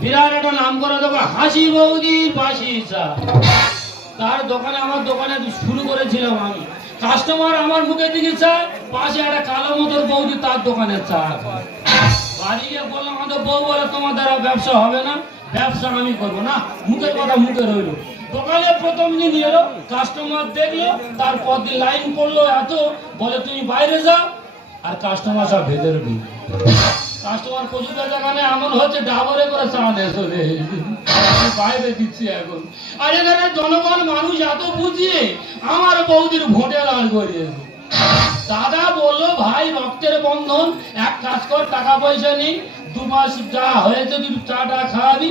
বিরাট একটা নাম করা দোকান। হাসি বৌদি বাসি চা। তার দোকানে, আমার দোকানে শুরু করেছিলাম আমি। কাস্টমার আমার মুখে দিকে চায়, পাশে একটা কালো মতোর বৌদি তার দোকানে চা বাড়ি গিয়ে বললাম, আমাদের বউ বলে তোমার দ্বারা ব্যবসা হবে না, ব্যবসা আমি করব না। মুখের কথা মুখে রইল। দোকানে প্রথম দিন এলো কাস্টমার দেখল, তারপর দিন লাইন করল এত, বলে, তুমি বাইরে যাও, আর কাস্টমার সব ভেতরে ঢুকলো কাস্টমার প্রচুর জায়গানে আমল হচ্ছে ডাবরে করে চাঁদ চলে বাইরে দিচ্ছি এখন। আর এখানে জনগণ মানুষ এত বুঝিয়ে আমার বৌদির ভোটে লাল করিয়েছে। দাদা বলল, ভাই, রক্তের বন্ধন, এক কাজ কর, টাকা পয়সা নেই দু মাস যা হয়েছে, তুই চাটা খাওয়াবি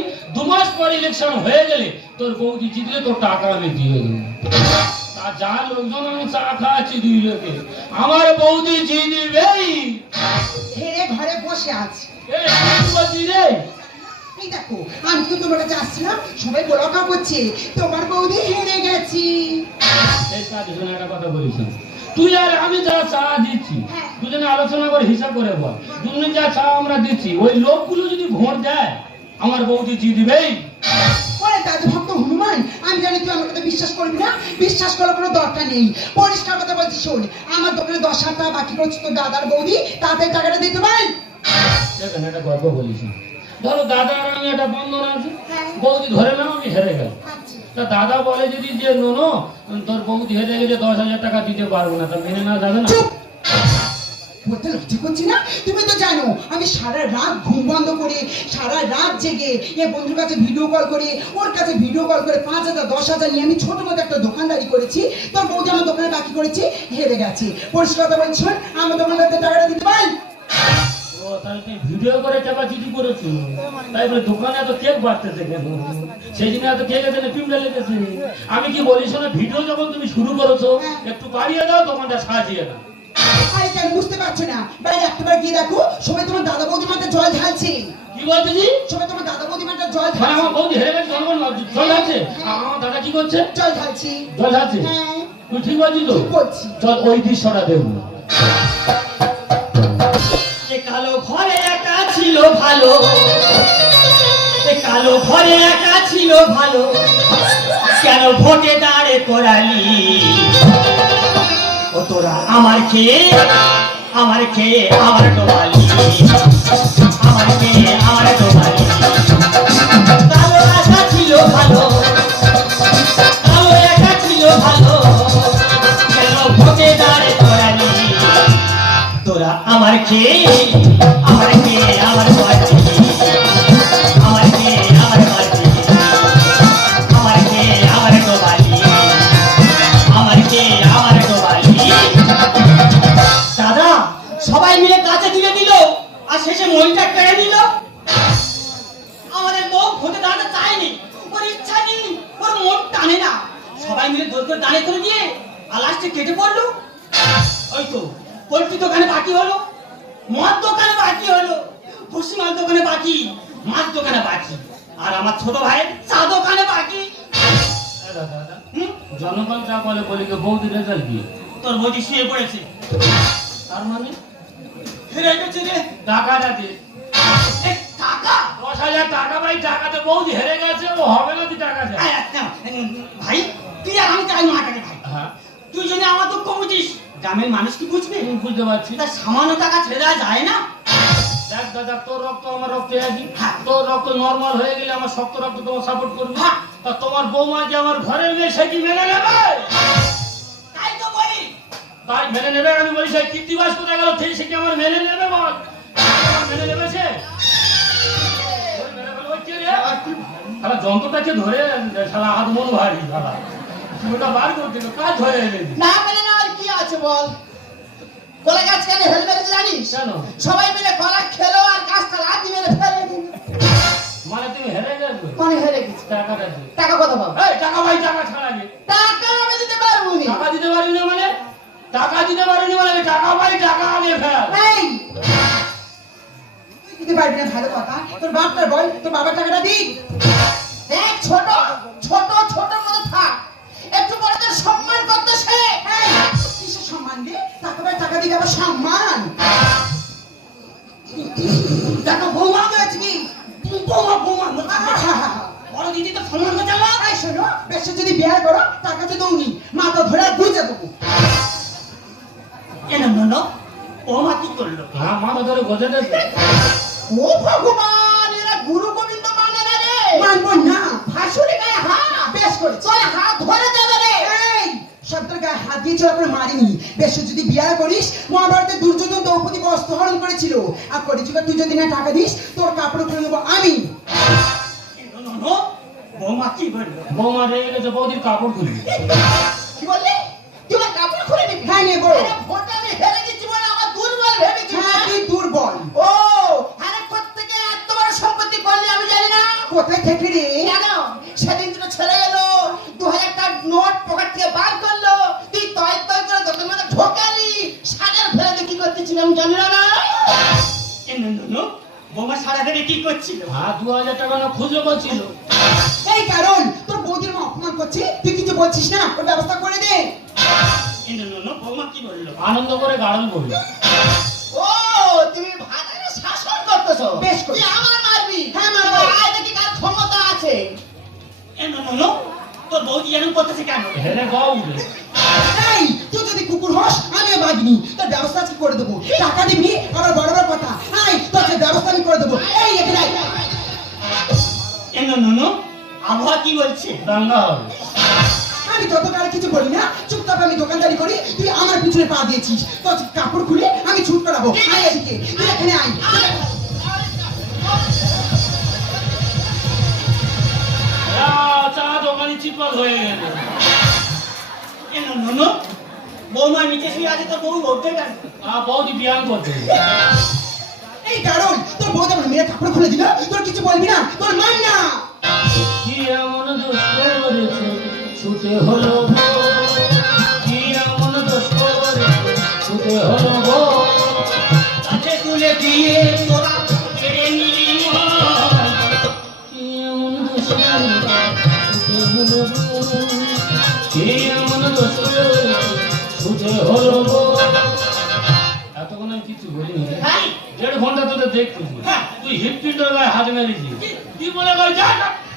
মাস পর ইলেকশন হয়ে গেলে তোর বৌদি জিতলে তোর টাকা আমি দিয়ে দেবো তা যা লোকজন আমি চা খাওয়াচ্ছি দুই লোকে আমার বৌদি জিতবেই। ঘরে বসে আছে। রে এই দেখো আমি তো তোমার কাছে আসছিলাম সবাই বলাকা করছে তোমার বৌদি হেরে গেছি। এই কাজ শুনে একটা কথা বলিস তুই আর আমি যা চা দিচ্ছি হ্যাঁ। দুজনে আলোচনা করে হিসাব করে বল। দুজনে যা চা আমরা দিচ্ছি ওই লোকগুলো যদি ভোট দেয় আমার বৌদি জিতবেই ওরে দাদু ভক্ত হনুমান আমি জানি তুই আমার কথা বিশ্বাস করবি না। বিশ্বাস করার কোনো দরকার নেই। পরিষ্কার কথা বলছি শোন। আমার দোকানে দশ হাজার টাকা বাকি করছে তোর দাদার বৌদি তাদের টাকাটা দিতে পারেন? দেখেন একটা গল্প বলিস ধরো দাদা আর আমি একটা বন্ধন আছে। হ্যাঁ। বৌদি ধরে নাও আমি হেরে গেল আচ্ছা। তা দাদা বলে যদি যে নোনো তোর বৌদি হেরে গেছে দশ হাজার টাকা দিতে পারব না তা মেনে না যাবে না? বলতে লজ্জা করছি না? তুমি তো জানো আমি সারা রাত ঘুম বন্ধ করে সারা রাত জেগে এ বন্ধুর কাছে ভিডিও কল করে ওর কাছে ভিডিও কল করে পাঁচ হাজার দশ হাজার নিয়ে আমি ছোট মতো একটা দোকানদারি করেছি। তোর আমার দোকানে বাকি করেছি হেরে গেছে। পরিষ্কার কথা বলছি? আমার দোকানদারদের টাকাটা দিতে পারেন ও তাহলে তুমি ভিডিও করে টাকা চিঠি করেছ। তাই বলে দোকানে এত কেক বাড়তেছে কেন? সেই দিনে এত কেক এখানে পিমড়ে লেগেছে। আমি কি বলি শোনো ভিডিও যখন তুমি শুরু করেছ একটু বাড়িয়ে দাও দোকানটা সাজিয়ে দাও। কেন বুঝতে পারছ না? বাইরে একটাবার গিয়ে দেখো সবাই তোমার দাদা বৌদি মাথায় জল ঢালছে। কি বলতেছি সবাই তোমার দাদা বৌদি মাথায় জল মানে আমার বৌদি হেরে গেছে জনগণ জল আছে আমার দাদা কি করছে? জল ঢালছি। জল আছে হ্যাঁ। তুই ঠিক বলছিস তো? ঠিক বলছি। চল ওই দৃশ্যটা দেখব। এ কালো ঘরে একা ছিল ভালো। এ কালো ঘরে একা ছিল ভালো। কেন ভোটে দাঁড়ে করালি? তোরা আমার খেয়ে আমার খেয়ে আমার ডোবালি আমার খেয়ে আমার ডোবালি আমার খেয়ে আমার খেয়ে আমার বাকি। আর আমার ছোট ভাইয়ের চা দোকানে বাকি? জনগণ যা বলে বলি বৌদি রেজাল্ট কি? তোর বৌদি শুয়ে পড়েছে। তার মানে? হেরে গেছে রে। টাকাটা দে। টাকা? দশ হাজার টাকা ভাই টাকাতে বৌদি হেরে গেছে ও হবে না তুই টাকা ভাই তুই আর আমি চাই না টাকা ভাই হ্যাঁ। তুই যদি আমার দুঃখ বুঝিস গ্রামের মানুষ কি বুঝবে? বুঝতে পারছি। তা সামান্য টাকা ছেড়ে যায় না। দাদা তোর রক্ত আমার রক্ত একই হ্যাঁ। তোর রক্ত নর্মাল হয়ে গেলে আমার শক্ত রক্ত তোমার সাপোর্ট করবে। হ্যাঁ। তা তোমার বৌমা যে আমার ঘরের মেয়ে সে কি মেনে নেবে? তাই তো বলি। তাই মেনে নেবে? আমি বলি কীর্তিবাস কোথায় গেল? সেই সে কি আমার মেনে নেবে বল? মেনে নেবে সে? মেনে কে? যন্ত্রটাকে ধরে শালা হাত মন ভারী শালা। ওটা বার হবে, কাজ হয়ে না পেলে না আর কি আছে বল? কলা গাছ কেন? হেলে মেরেছে জানিস? সবাই মিলে মানে গেছি টাকাটা টাকা কত পাবো? এই টাকা ভাই টাকা ছাড়া টাকা আমি দিতে পারব নি। টাকা দিতে পারবি না মানে? টাকা দিতে পারবি মানে টাকা ভাই টাকা আগে ফেল। এই! দিতে পারবি না ভালো কথা। তোর বাপটার বল তোর বাবার টাকাটা দি। এক ছোট ছোট ছোট মতো থাক। একটু তোর সম্মান করতে সে। এই কিসের সম্মান রে? টাকা পাই টাকা দিলে আবার সম্মান। বেশি যদি বিয়ে করো টাকা তো দৌনি মাথা ধরে বুঝে দেবো। বৌমা কি করল? হ্যাঁ মাথা ধরে গোজে দে ও ভগবান এরা গুরু গোবিন্দ মানে না রে। মানবো না ভাসুরি গায়ে হাত। বেশ করেছি তোর হাত ধরে দেবে রে। শব্দের গায়ে হাত দিয়ে চলা করে মারিনি। বেশ যদি বিয়ে করিস মহাভারতে দুর্যোধন দ্রৌপদী বস্ত্র হরণ করেছিল। আর করেছিল তুই যদি না টাকা দিস তোর কাপড় খুলে নেব আমি। বৌমা কি করল বৌমা রেগে গেছে বৌদির কাপড় খুলি কি বললি? তুই আমার কাপড় খুলে নিবি হ্যাঁ, নেব। ভোটে আমি হেরে গেছি বলে আমার দুর্বল ভেবেছি হ্যাঁ তুই দুর্বল? ও আরে কোত্থেকে এত বড় সম্পত্তি করলি আমি জানি না। কোথায় থেকে রে? কেন? সেদিন দুটো ছেলে এলো দু হাজার টাকার নোট পকেট থেকে বার করল তুই তয় তয় করে দোকান মধ্যে ঢোকালি সাজার ফেলে দিয়ে কি করতেছিলাম জানি না বৌমা সারা দিনে কি করছিল? হ্যাঁ দু হাজার টাকা না খুচরো করছিল। এই কারণ। তোর বৌদির মা অপমান করছে? তুই কিছু বলছিস না? ওর ব্যবস্থা করে দে। বৌমা কি বলল? আনন্দ করে গাড়ন ও তুমি ভাতারে শাসন করতেছো? বেশ আমার মারবি? হ্যাঁ, মারবো। আয় দেখি কার ক্ষমতা আছে। তোর বৌদি এরকম করতেছে কেন? গাও এই তুই যদি কুকুর হস আমিও বাগনি তোর ব্যবস্থা আজকে করে দেবো। টাকা দিবি আবার বড় বড় কথা। এই তোর ব্যবস্থা আমি করে দেবো। এই এখানে আবহাওয়া কি বলছে? দাঙ্গা হবে। আমি কিছু বলি না। চুপচাপ আমি দোকানদারি করি তুই আমার পিছনে পা দিয়েছিস। তোর কাপড় খুলে আমি ছুট করাবো। আয় এদিকে তুই এখানে আয়। চা দোকানি চিৎপাত হয়ে গেছে। কেন বৌমা নিচে শুয়ে আছে তোর বউ উঠতে কেন আহ, বৌদি বিয়ান করছে। এই কারণ তোর বউ যেমন মেয়ে কাপড় খুলে দিল তোর কিছু বলবি না? তোর মান না কি এমন দোষ করেছে ছুটে হলো? কি এমন দোষ করেছে ছুটে হলো তুই গায়ে হাত তুই যা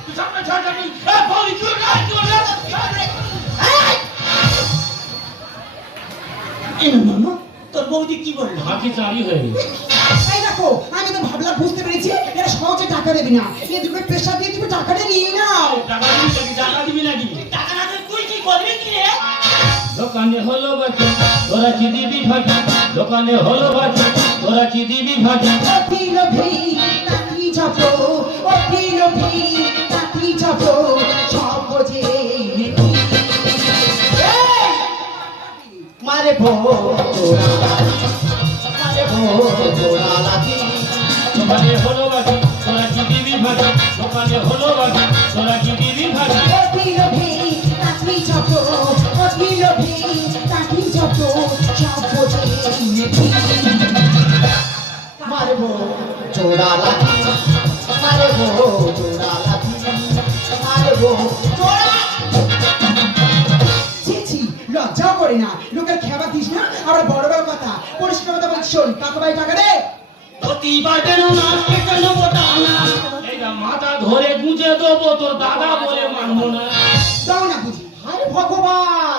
তুই সামনে ছাড় তুই- এ, তুই তুই তোর বৌদি কি বলল? হাতি হয়ে গেছে। এই দেখো আমি তো ভাবলাম বুঝতে পেরেছি এরা সহজে টাকা দেবে না। এদিকে প্রেশার দিয়ে তুমি টাকাটা নিয়ে নাও। টাকা দিবি নাকি? টাকা দিবি নাকি? টাকা না তুই কি করবি কি রে? দোকানে হলো বাকি তোরা কি দিবি ভাগি দোকানে হলো বাকি তোরা কি দিবি ভাগি যাব অখিল ভি তাকি যাব সব বোঝে মারে ভো মারে ভো তোরা লাগি দোকানে হলো বাকি তোরা কি দিবি ভাগি দোকানে হলো বাকি তোরা কি দিবি ভাগি অখিল ভি তাকি যাব অখিল ভি তাকি যাব সব বোঝে নেকি মারে ভো জোড়া লাগি মারে ভো জোড়া লাগি মারে ভো জোড়া। ছি ছি লজ্জাও করে না। লোকের খেবা দিস না আবার বড় বড় কথা। পরিষ্কার কথা বলছি শোন টাকা ভাই টাকা দে। প্রতিবার যেন না কেটে নেব টানা। এইটা মাথা ধরে গুঁজে দেবো তোর দাদা বলে মানবো না। দাও না বুঝি। আরে ভগবান!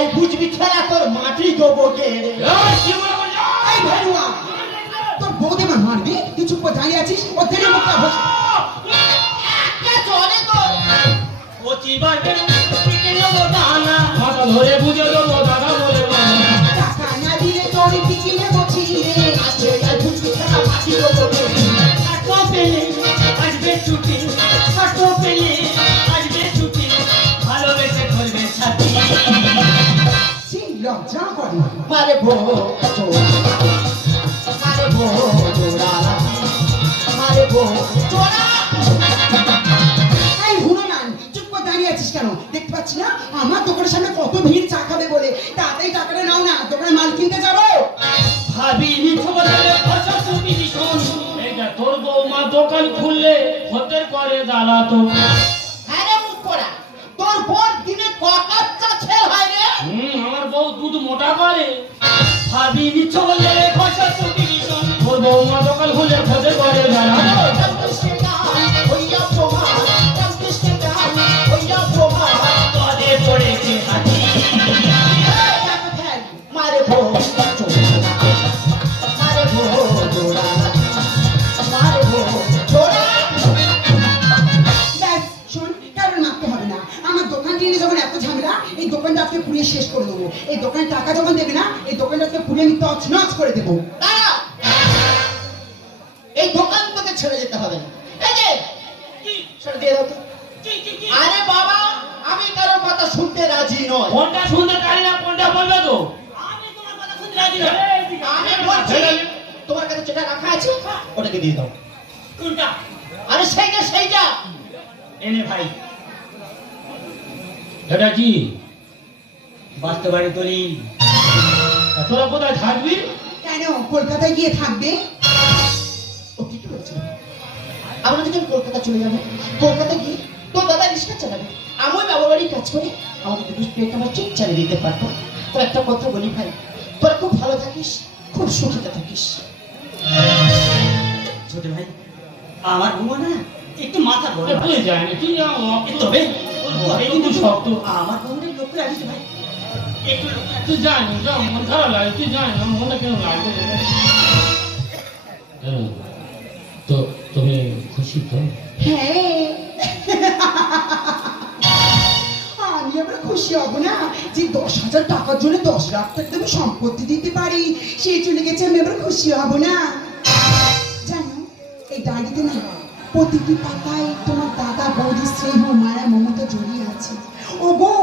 কাছে আই বুঝবি খেলা তোর মাটি দেবো কে এই? এই তোর বৌদি মা মারবি তুই চুপ করে দাঁড়িয়ে আছিস ও দেরি মুখটা বসে। ও তোর মাথা ধরে বুঝে দেবো লজ্জা করে। মারে ভো মারে ভো চোরা মারে ভো দাঁড়িয়ে আছিস কেন? দেখতে পাচ্ছি না? আমার দোকানের সামনে কত ভিড় চা খাবে বলে। তাড়াতাড়ি টাকাটা নাও না দোকানে মাল কিনতে যাব। এইটা তোর বৌমা দোকান খুললে হতে করে জ্বালাতো। চোরা মারে ভো চোরা ব্যাস শোন কারণ মারতে হবে না। আমার দোকান নিয়ে যখন এত ঝামেলা, এই দোকানটা আজকে পুড়িয়ে শেষ করে দেবো। এই দোকানে টাকা যখন দেবে না, এই দোকানটা আমি তছ নচ করে দেবো। এই দোকান তোকে ছেড়ে যেতে হবে। না এই যে ছেড়ে দিয়ে দাও আরে বাবা আমি কারও কথা শুনতে রাজি কোনটা শুনতে পারি না কোনটা বলবে তো? আমি তোমার কথা শুনতে রাজি না। আমি বলছি তোমার কাছে যেটা রাখা আছে ওটাকে দিয়ে দাও। কোনটা? আরে সেইটা সেইটা এনে ভাই এটা কি? তোরা কোথায় থাকবি? কেন? কলকাতায় গিয়ে থাকবে? ও বলছে আমরা যখন কলকাতা চলে যাব। কলকাতা গিয়ে তোর দাদা রিক্সা চালাবে। আমি বাবা বাড়ির কাজ করি। আমাদের দুটো পেট আমরা ঠিক চালিয়ে দিতে পারব। তো একটা কথা বলি ভাই। তোরা খুব ভালো থাকিস খুব সুখীতে থাকিস। ছোট ভাই আমার বউ না একটু মাথা তুই যায় না যাও তবে কিন্তু শক্ত। আমার বউনের লক্ষ্য রাখিস ভাই। তুই হ্যাঁ আমি আবার খুশি হব না, যে দশ হাজার টাকার জন্য দশ লাখ টাকা আমি সম্পত্তি দিতে পারি সেই চলে গেছে আমি আবার খুশি হব না জানো এই ডায়েরিতে না প্রতিটি পাতায় তোমার দাদা বৌদি স্নেহ মায়া মমতা জড়িয়ে আছে। ও গো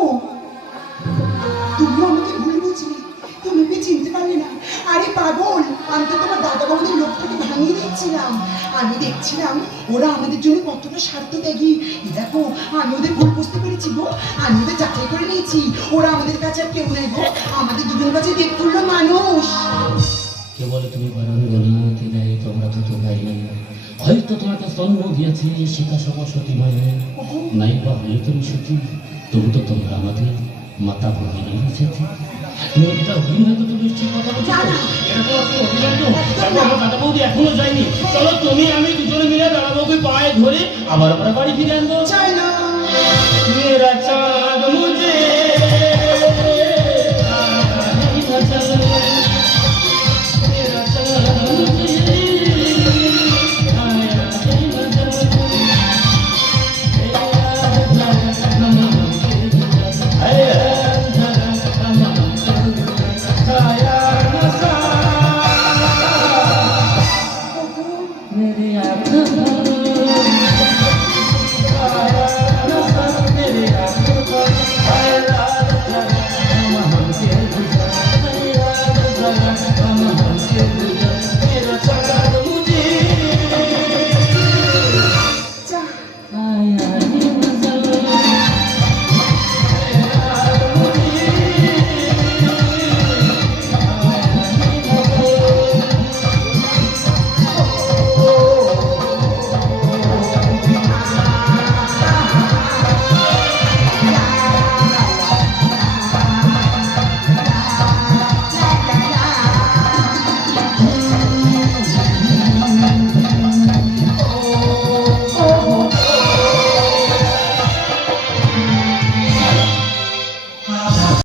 পাগল। আমি তো তোমার দাদা বাবুদের লোকটাকে ভাঙিয়ে দিচ্ছিলাম। আমি দেখছিলাম ওরা আমাদের জন্য কতটা স্বার্থ ত্যাগী দেখো আমি ওদের ভুল বুঝতে পেরেছি গো। আমি ওদের যাচাই করে নিয়েছি। ওরা আমাদের কাছে আর কেউ নেই গো। আমাদের দুজনের কাছে দেখতুল্য মানুষ। কে বলে তুমি বানান গণনাতে দেয়? তোমরা তো তো নাই হয়তো তোমাকে জন্ম দিয়েছে সীতা সভা সতী মানে নাই বা হলে তুমি সতী তবু তো তোমরা আমাদের মাতা ভগিনী সাথে আমার দাদা বৌদি এখনও যায়নি। চলো তুমি আমি দুজনে মিলে দাদা বউকে পায়ে ধরে আবার আমরা বাড়ি ফিরে আনব। চাই না